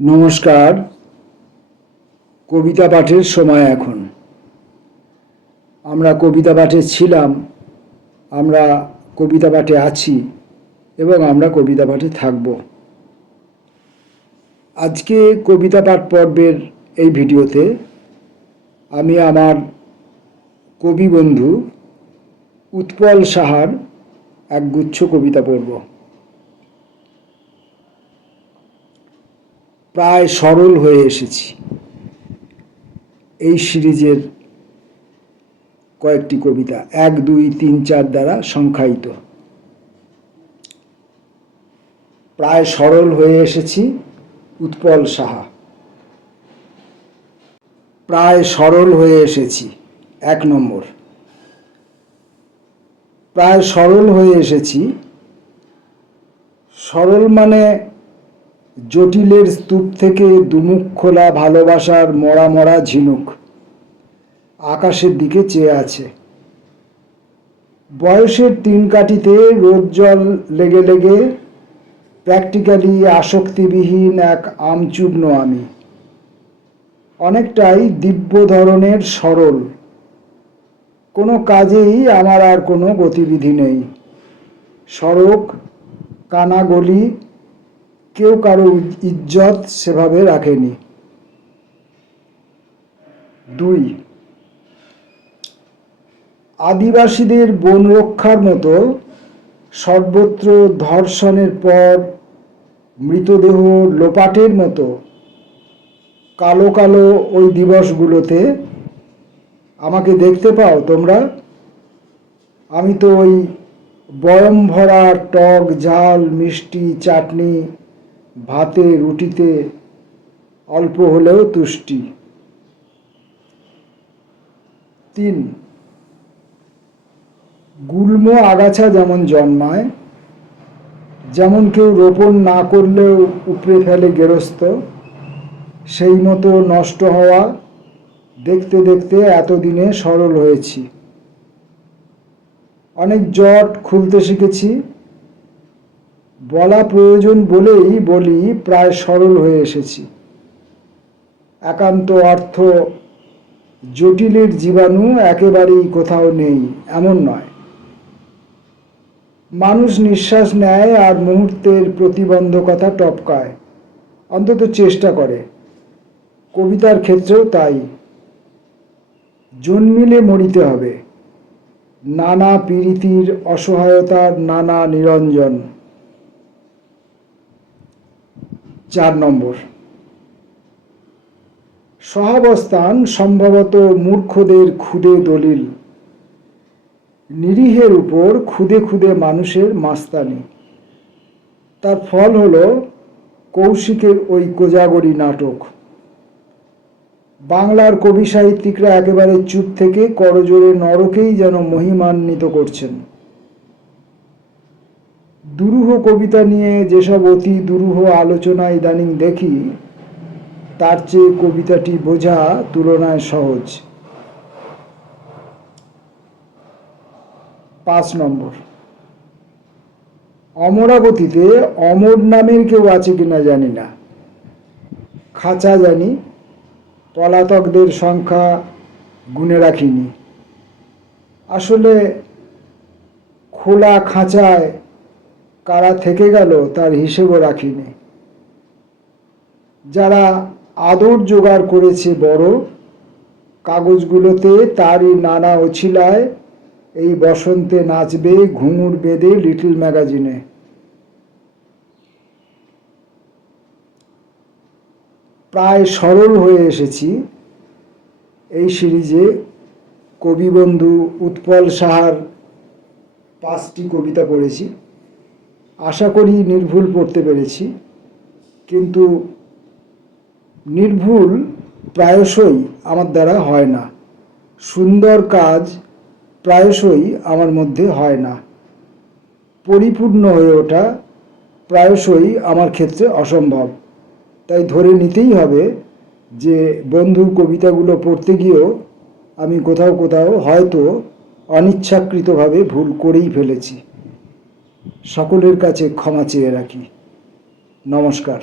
নমস্কার। কবিতা পাঠের সময় এখন। আমরা কবিতা পাঠে ছিলাম, আমরা কবিতা পাঠে আছি এবং আমরা কবিতা পাঠে থাকব। আজকে কবিতা পাঠ পর্বের এই ভিডিওতে আমি আমার কবি বন্ধু উৎপল সাহার একগুচ্ছ কবিতা পড়ব। প্রায় সরল হয়ে এসেছি। এই সিরিজের কয়েকটি কবিতা 1, 2, 3, 4 দ্বারা সংখ্যায়িত। প্রায় সরল হয়ে এসেছি, উৎপল সাহা। প্রায় সরল হয়ে এসেছি। 1 নম্বর। প্রায় সরল হয়ে এসেছি। সরল মানে জটিলের স্তূপ থেকে দুমুখ খোলা ভালোবাসার মরা মরা ঝিনুক আকাশের দিকে চেয়ে আছে। বয়সের 3 কাঠিতে রোদ জল লেগে লেগে প্র্যাকটিক্যালি আসক্তিবিহীন এক আমচূর্ণ আমি। অনেকটাই দিব্য ধরনের সরল। কোনো কাজেই আমার আর কোনো গতিবিধি নেই। সড়ক, কানা গলি, কেউ কারো ইজ্জত সেভাবে রাখেনি। 2, আদিবাসীদের বন রক্ষার মতো সর্বত্র ধর্ষণের পর মৃতদেহ লোপাটের মতো কালো কালো ওই দিবসগুলোতে আমাকে দেখতে পাও তোমরা? আমি তো ওই বয়ম ভরা টক ঝাল মিষ্টি চাটনি ভাতে রুটিতে অল্প হলেও তুষ্টি। 3, গুল্ম আগাছা যেমন জন্মায়, যেমন কেউ রোপণ না করলেও উপড়ে ফেলে গেরস্থ, সেই মতো নষ্ট হওয়া দেখতে দেখতে এতদিনে সরল হয়েছি। অনেক জট খুলতে শিখেছি। বলা প্রয়োজন বলেই বলি প্রায় সরল হয়ে এসেছি। একান্ত অর্থ জটিলের জীবাণু একেবারেই কোথাও নেই এমন নয়। মানুষ নিঃশ্বাস নেয় আর মুহূর্তের প্রতিবন্ধকতা টপকায়, অন্তত চেষ্টা করে। কবিতার ক্ষেত্রেও তাই। জন্মিলে মরিতে হবে। নানা পীড়িতির অসহায়তার নানা নিরঞ্জন। 4 নম্বর। সহাবস্থান সম্ভবত মূর্খদের ক্ষুদে দলিল। নিরীহের উপর খুদে খুদে মানুষের মাস্তানি। তার ফল হলো কৌশিকের ওই কোজাগরী নাটক। বাংলার কবি সাহিত্যিকরা একেবারে চুপ থেকে করজোড়ে নরকেই যেন মহিমান্বিত করছেন। দুরূহ কবিতা নিয়ে যেসব অতি দুরূহ আলোচনা ইদানিং দেখি, তার চেয়ে কবিতাটি বোঝা তুলনায় সহজ। 5 নম্বর। অমরাবতীতে অমর নামের কেউ আছে কিনা জানি না। খাঁচা জানি, পলাতকদের সংখ্যা গুনে রাখিনি। আসলে খোলা খাঁচায় কারা থেকে গেল তার হিসেবও রাখিনি। যারা আদর জোগাড় করেছে বড়, কাগজগুলোতে তারই নানা অছিলায় এই বসন্তে নাচবে ঘুঙুর বেঁধে লিটল ম্যাগাজিনে। প্রায় সরল হয়ে এসেছি। এই সিরিজে কবি বন্ধু উৎপল সাহার 5টি কবিতা পড়েছি। আশা করি নির্ভুল পড়তে পেরেছি, কিন্তু নির্ভুল প্রায়শই আমার দ্বারা হয় না। সুন্দর কাজ প্রায়শই আমার মধ্যে হয় না। পরিপূর্ণ হয়ে ওঠা প্রায়শই আমার ক্ষেত্রে অসম্ভব। তাই ধরে নিতেই হবে যে বন্ধুর কবিতাগুলো পড়তে গিয়েও আমি কোথাও কোথাও হয়তো অনিচ্ছাকৃতভাবে ভুল করেই ফেলেছি। সকলের কাছে ক্ষমা চেয়ে রাখি। নমস্কার।